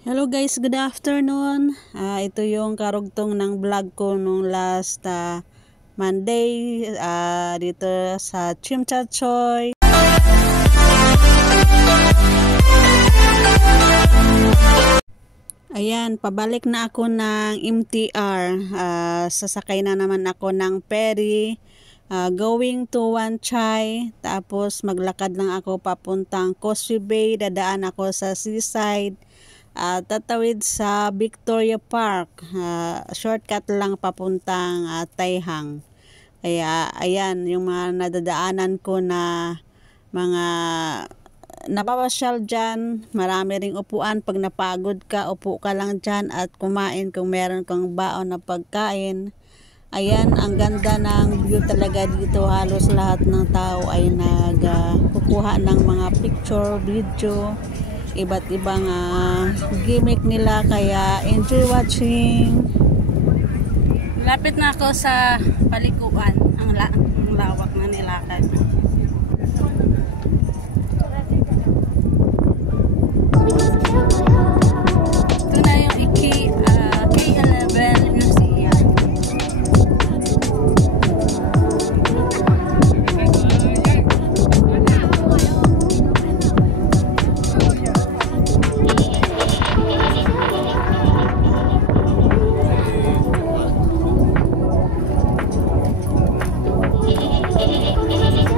Hello guys, good afternoon. Ito yung karugtong ng vlog ko nung last Monday dito sa Chimchachoy. Ayan, pabalik na ako ng MTR. Sasakay na naman ako ng ferry going to Wan Chai. Tapos maglakad lang ako papuntang Causeway Bay. Dadaan ako sa seaside. Tatawid sa Victoria Park, shortcut lang papuntang Taihang. Kaya ayan yung mga nadadaanan ko na mga napapasyal dyan. Marami ring upuan. Pag napagod ka, upo ka lang dyan at kumain kung meron kang baon na pagkain. Ayan, ang ganda ng view talaga dito. Halos lahat ng tao ay nagkukuha ng mga picture, video, iba't ibang gimmick nila, kaya enjoy watching. Lapit na ako sa palikuan, ang lawak na nilakad. Ito na yung K11 Museum.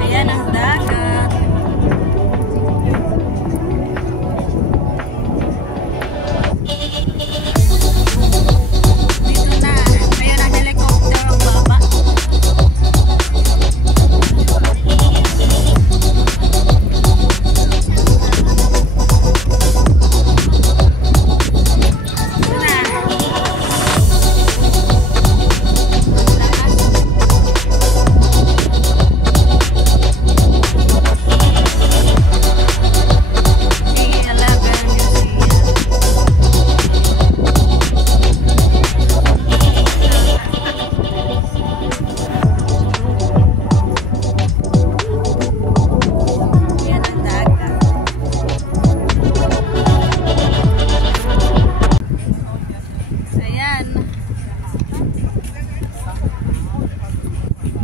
Ayan ang dagat. Dito na. Ayan ang helicopter ang baba.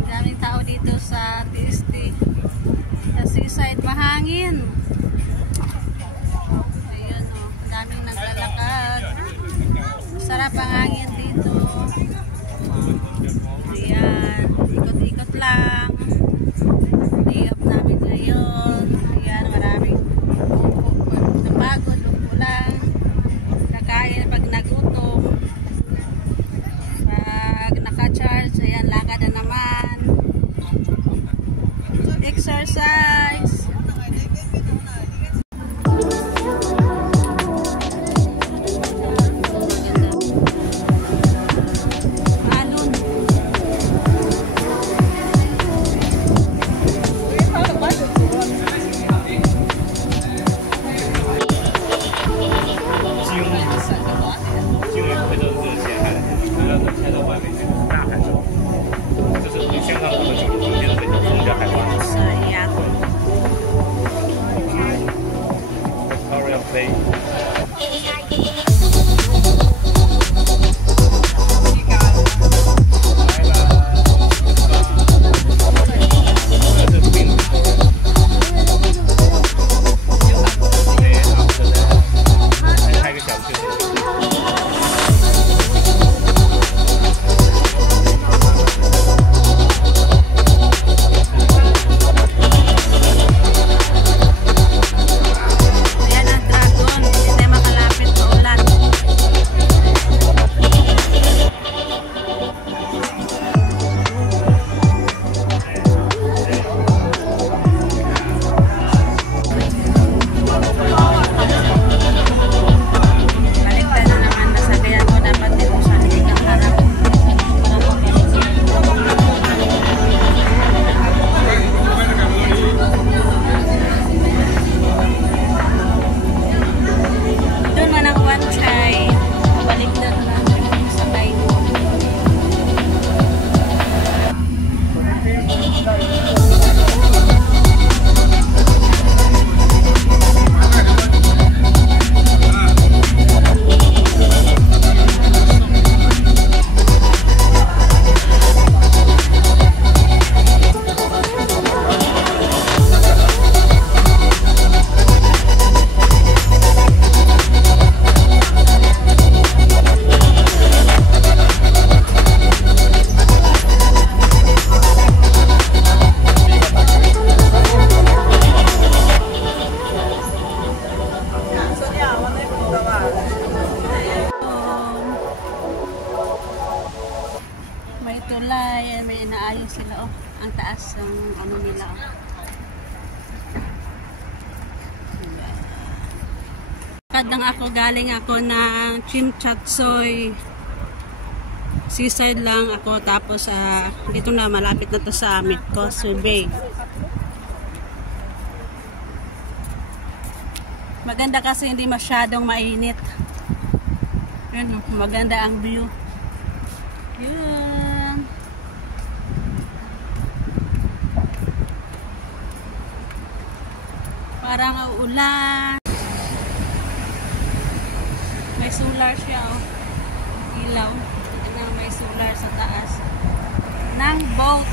Daming tao dito sa TST, sa seaside. Mahangin. Ayun o, daming naglalakad. Sarap ang hangin dito. Ayan, ikot-ikot lang. Day off namin ngayon. Ayan, maraming napagod, upo lang. Kakain pag nagutom. Pag naka-charge, ayan, lakad na naman. Exercise. Alon. Ang taas ng ano nila. Kadang ako galing ako ng Chimchatsoy. Seaside lang ako, tapos dito na malapit na to sa amin, Causeway Bay. Maganda kasi hindi masyadong mainit. Yun, maganda ang view. Yun. Parang ulan. May solar siya, oh. Ilaw. May solar sa taas ng boat.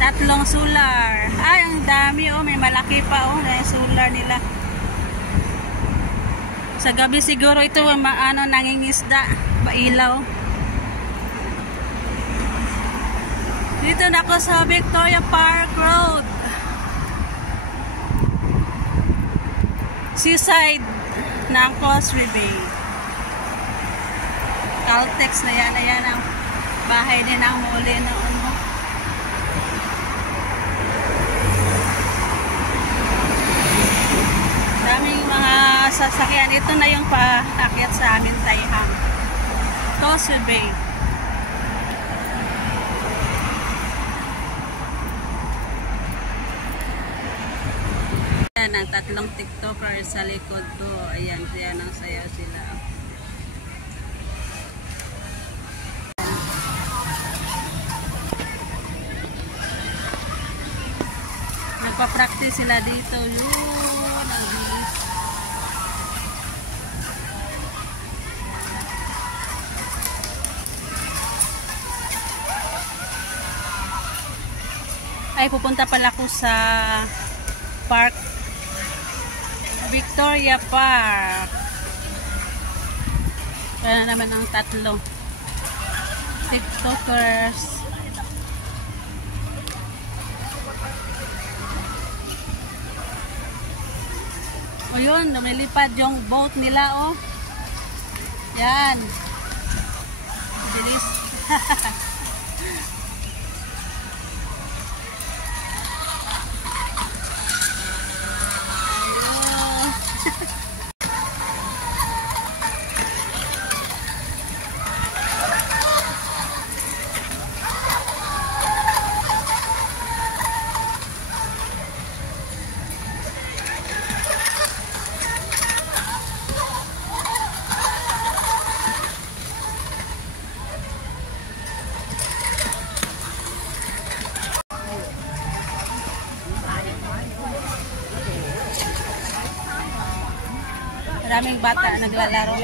3 solar. Ay, ang dami, oh. May malaki pa, oh, na yung solar nila. Sa gabi siguro ito nangingisda, mailaw. Dito na ako sa Victoria Park Road, seaside ng Causeway Bay. Caltex na yan ang bahay din ng muli noon mo. Daming mga sasakyan. Ito na yung paakyat sa amin, Taihang. Causeway Bay. Ayan ang 3 TikTokers sa likod ko. Ayan, siya ang sayaw sila. Nagpa-practice sila dito. Yun, ang bilis. Ay, pupunta pala ako sa park. Victoria Park. Kaya naman ang 3 TikTokers. O yun, lumilipad yung boat nila, oh. Yan. Bilis. Maraming bata naglalaro.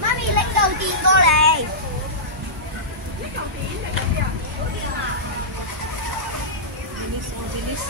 Mami, lấy đầu tiên cô này. Bilis, oh, bilis.